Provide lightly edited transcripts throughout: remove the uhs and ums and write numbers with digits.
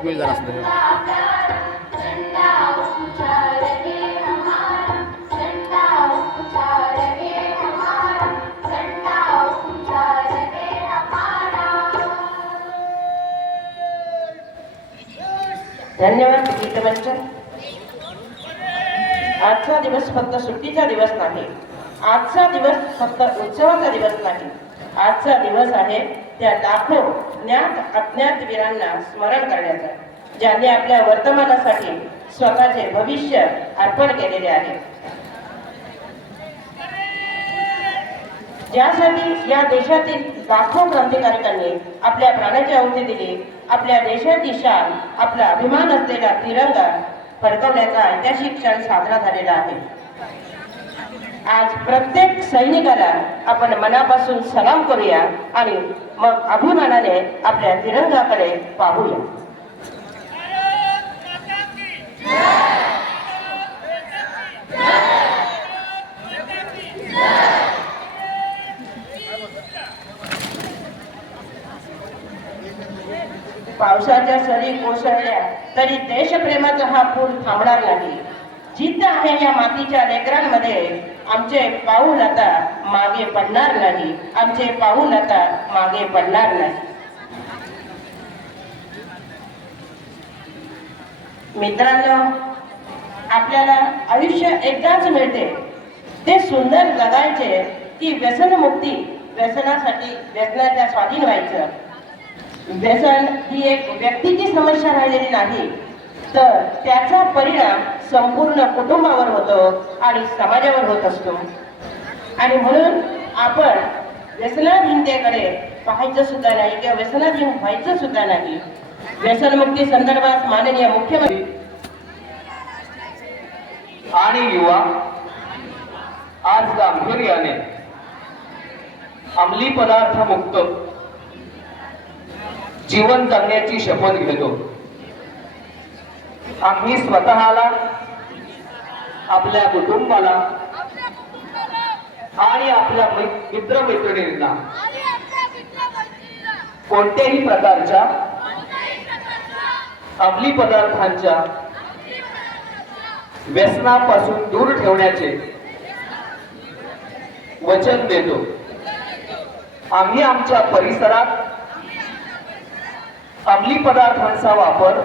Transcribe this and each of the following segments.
एक वेळ जरा असं धन्यवाद गीतमंच। आजचा दिवस फक्त सुट्टीचा दिवस नाही, आजचा दिवस फक्त उत्सवाचा दिवस नाही, आजचा दिवस आहे त्या लाखो ज्ञात अज्ञात वीरांना स्मरण करण्याचा, ज्यांनी आपल्या वर्तमानासाठी स्वतःचे भविष्य अर्पण केलेले आहे, ज्यासाठी या देशातील लाखो क्रांतिकारकांनी आपल्या प्राणाची आहुती दिली, आपल्या देशाची शान, आपला अभिमान असलेला तिरंगा फडकवण्याचा ऐतिहासिक क्षण साजरा झालेला आहे। आज प्रत्येक सैनिकाला आपण मनापासून सलाम करूया आणि मग अभिमानाने आपल्या तिरंगाकडे पाहूया। पावसाच्या सरी कोसळल्या तरी देशप्रेमाचा हा पूर थांबणार नाही। जिद्द आहे या मातीच्या लेकरांमध्ये, आमचे पाऊल आता मागे पडणार नाही, आमचे पाऊल आता मागे पडणार नाही। मित्रांनो, आपल्याला आयुष्य एकदाच मिळते, ते सुंदर जगायचे की व्यसनमुक्ती, व्यसनासाठी व्यसनाच्या स्वाधीन व्हायचं। व्यसन ही एक व्यक्तीची समस्या राहिलेली नाही, तर त्याचा परिणाम संपूर्ण कुटुंबावर होतो आणि समाजावर होत असतो। आणि म्हणून आपण व्यसनाधीनतेकडे पाहायचं सुद्धा नाही किंवा व्यसनाधीन व्हायचं सुद्धा नाही। व्यसनमुक्ती संदर्भात माननीय मुख्यमंत्री आणि युवा आज गांभीर्याने अंमली पदार्थ मुक्त जीवन जगण्याची शपथ घेतो। आम्ही स्वतःला, आपल्या कुटुंबाला आणि आपल्या मित्रमैत्रिणींना कोणत्याही प्रकारच्या अंमली पदार्थांच्या व्यसनापासून दूर ठेवण्याचे वचन देतो। आम्ही आमच्या परिसरात अंमली पदार्थांचा वापर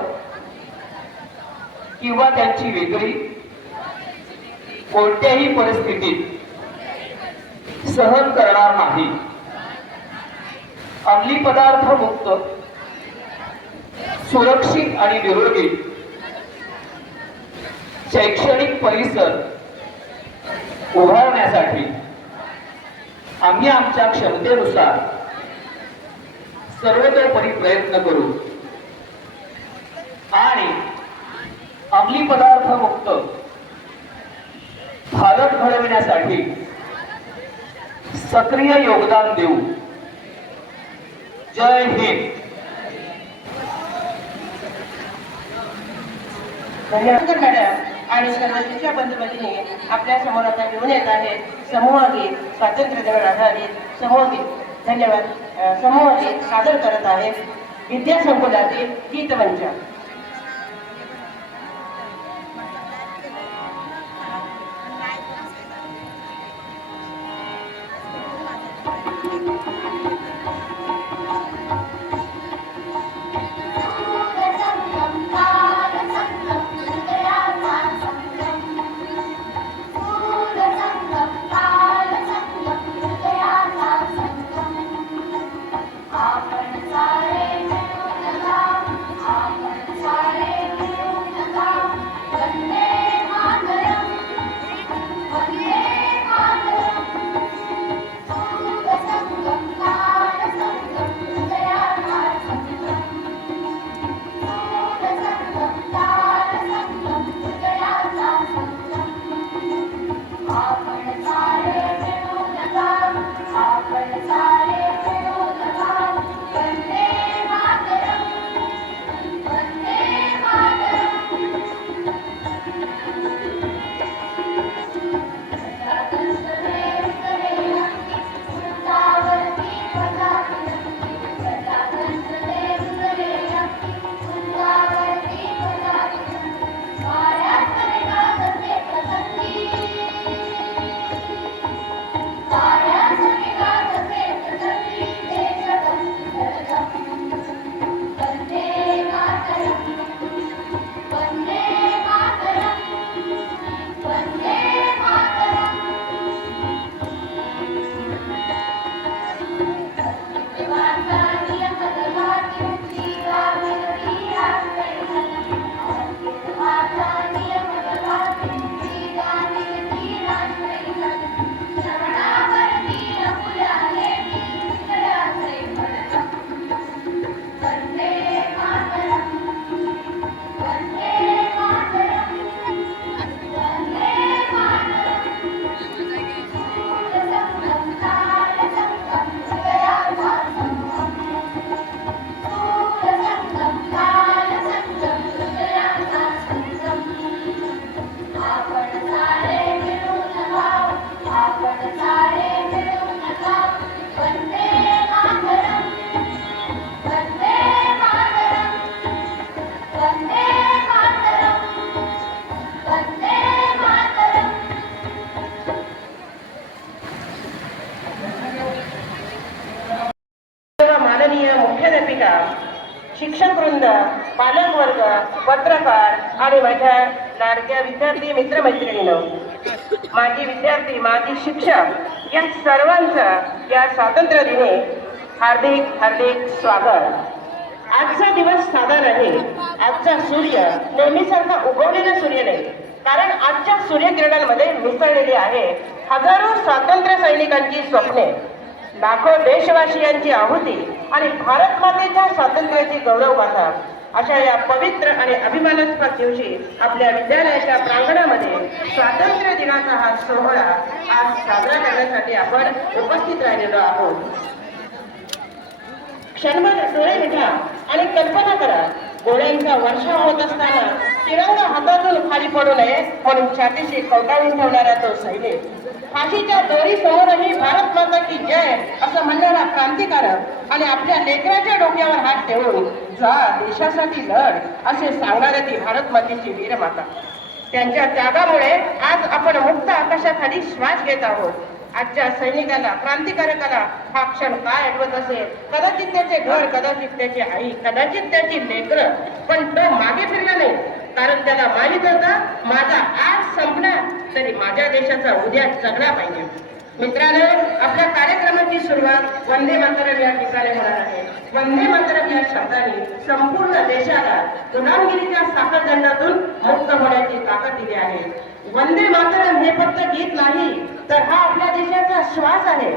किंवा त्यांची विक्री कोणत्याही परिस्थितीत सहन करणार नाही। अंमली पदार्थ मुक्त, सुरक्षित आणि निरोगी शैक्षणिक परिसर उभारण्यासाठी आम्ही आमच्या क्षमतेनुसार सर्वतोपरी प्रयत्न करू आणि अंमली पदार्थ मुक्त भारत घडविण्यासाठी सक्रिय योगदान देऊ। जय हिंद। धन्यवाद मॅडम आणि सर्व शिक्षा बंधू भगिनी आपल्या समोर आता घेऊन येत आहेत समूह गीत, स्वातंत्र्य दिवस आधारित समूह गीत। धन्यवाद। समूह गीत सादर करत आहेत विद्यासंकुलातील गीतमंच। आपण सारे मिळून गाऊ, आपण पत्रकार आणि माझ्या लाडक्या विद्यार्थी मित्रमैत्रिणींनो, माजी विद्यार्थी, माजी शिक्षक या सर्वांचं या स्वातंत्र्य दिनी हार्दिक हार्दिक स्वागत. आजचा दिवस साधा नाही. आजचा सूर्य नेहमीसारखा उगवलेला सूर्य नाही, कारण आजच्या सूर्यकिरणांमध्ये मिसळलेली आहे हजारो स्वातंत्र्य सैनिकांची स्वप्ने, लाखो देशवासियांची आहुती आणि भारत मातेच्या स्वातंत्र्याची गौरवगाथा. अशा या पवित्र आणि अभिमानास्पद दिवशी आपल्या विद्यालयाच्या प्रांगणामध्ये स्वातंत्र्य दिनाचा हा सोहळा आज साजरा करण्यासाठी आपण उपस्थित राहिलेलो आहोत. क्षणभर डोळे मिटा आणि कल्पना करा, गोळ्यांचा वर्षाव होत असताना तिरंगा हातातून खाली पडू नये म्हणून छातीशी कवटाळून ठेवणारा तो सैनिक, फाशीच्या दोरी समोरही भारत माता की जय असं म्हणणारा क्रांतिकारक आणि आपल्या लेकराच्या डोक्यावर हात ठेवून जा देशासाठी लढ असे सांगणाऱ्या ती भारत मातेची वीरमाता. त्यांच्या त्यागामुळे आज आपण मुक्त आकाशाखाली श्वास घेत आहोत. आजच्या सैनिकाला, क्रांतिकारकाला हा क्षण काय आठवत असेल? कदाचित त्याचे घर, कदाचित त्याची आई, कदाचित त्याची लेकरं, पण तो मागे फिरला नाही, कारण त्याला माहित होता माझा आज संपला तरी माझ्या देशाचा उद्या जगला पाहिजे. मित्रांनो, आपल्या कार्यक्रमाची सुरुवात वंदे मातरम या ठिकाणी होणार आहे. वंदे मातरम या शब्दाने संपूर्ण देशाला गुलामगिरीच्या साखळदंडातून मुक्त होण्याची ताकद दिली आहे. वंदे मातरम हे फक्त गीत नाही, तर हा आपल्या देशाचा श्वास आहे.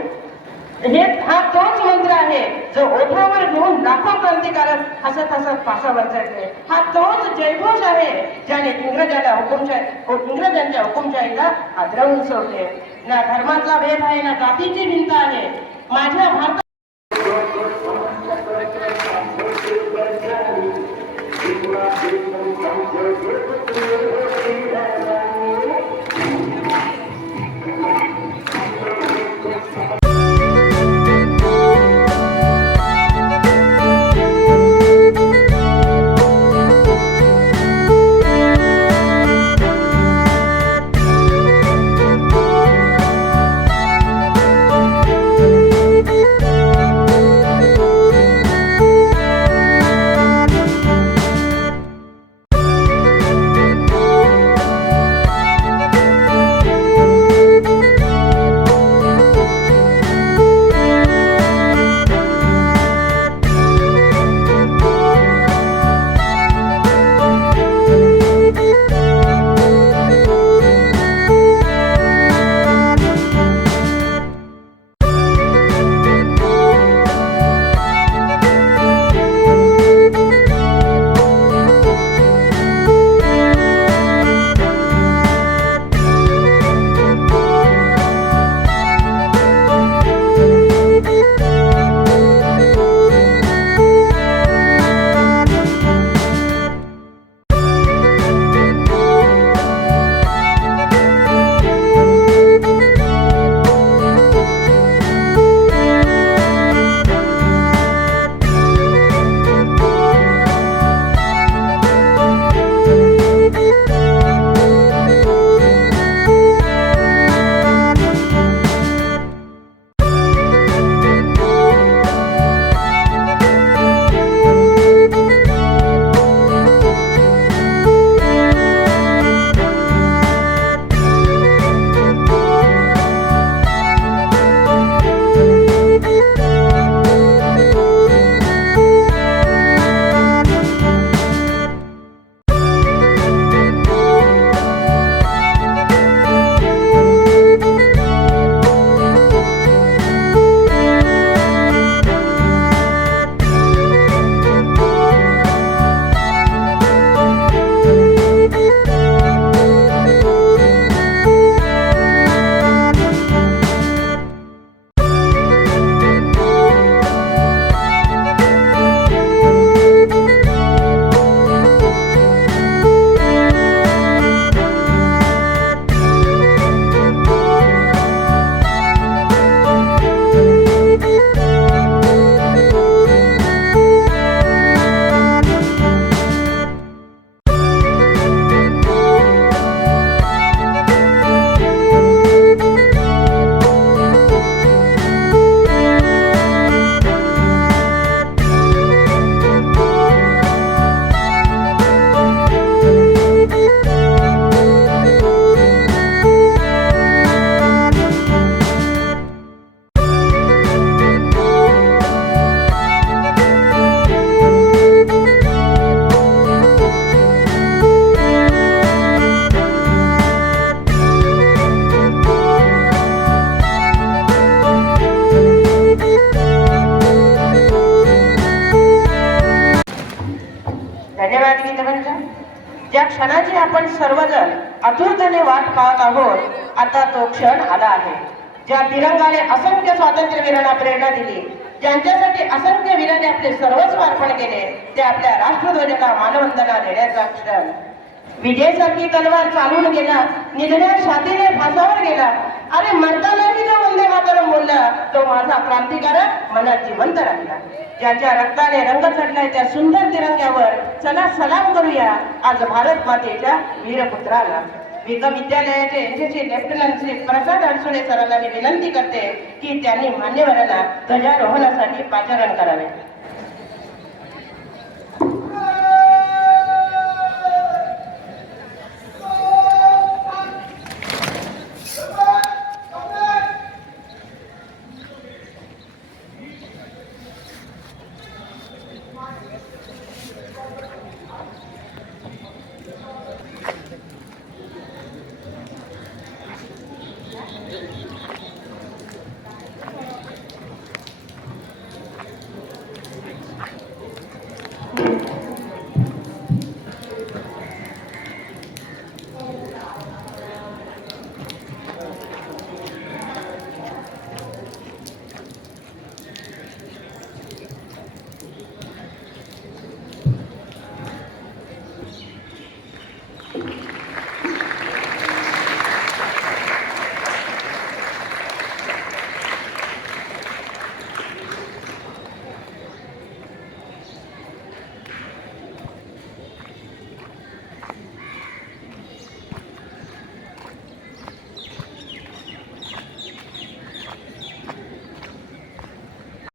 हा तोच मंत्र आहे जो ओठावर घेऊन लाखो क्रांतिकारक हसत हसत फासावर चढले. हा तोच जयघोष आहे ज्याने इंग्रजांच्या हुकुमशाहीला हादरवून सोडले. ना धर्माचा भेद आहे, ना जातीची भिंत आहे. माझ्या भारतात ज्या क्षणाची आपण सर्वजण आतुरतेने वाट पाहत आहोत, आता तो क्षण आला आहे. ज्या तिरंगाने असंख्य स्वातंत्र्यवीरांना प्रेरणा दिली, ज्यांच्यासाठी असंख्य वीरांनी आपले सर्वस्व अर्पण केले, ते आपल्या राष्ट्रध्वजाला मानवंदना देण्याचा क्षण. विजयसारखी तलवार चालून गेला, निधड्या छातीने फासावर गेला. अरे मरतानाही जो वंदे मातरम बोलला, तो माझा क्रांतिकारक मनात जिवंत राहिला. ज्याच्या रक्ताने रंग चढलाय त्या सुंदर तिरंग्यावर चला सलाम करूया आज भारत मातेच्या वीरपुत्राला. विद्यालयाचे एनसीसी लेफ्टनंट श्री प्रसाद अडसुळे सरांना मी विनंती करते की त्यांनी मान्यवरांना ध्वजारोहणासाठी पाचारण करावे.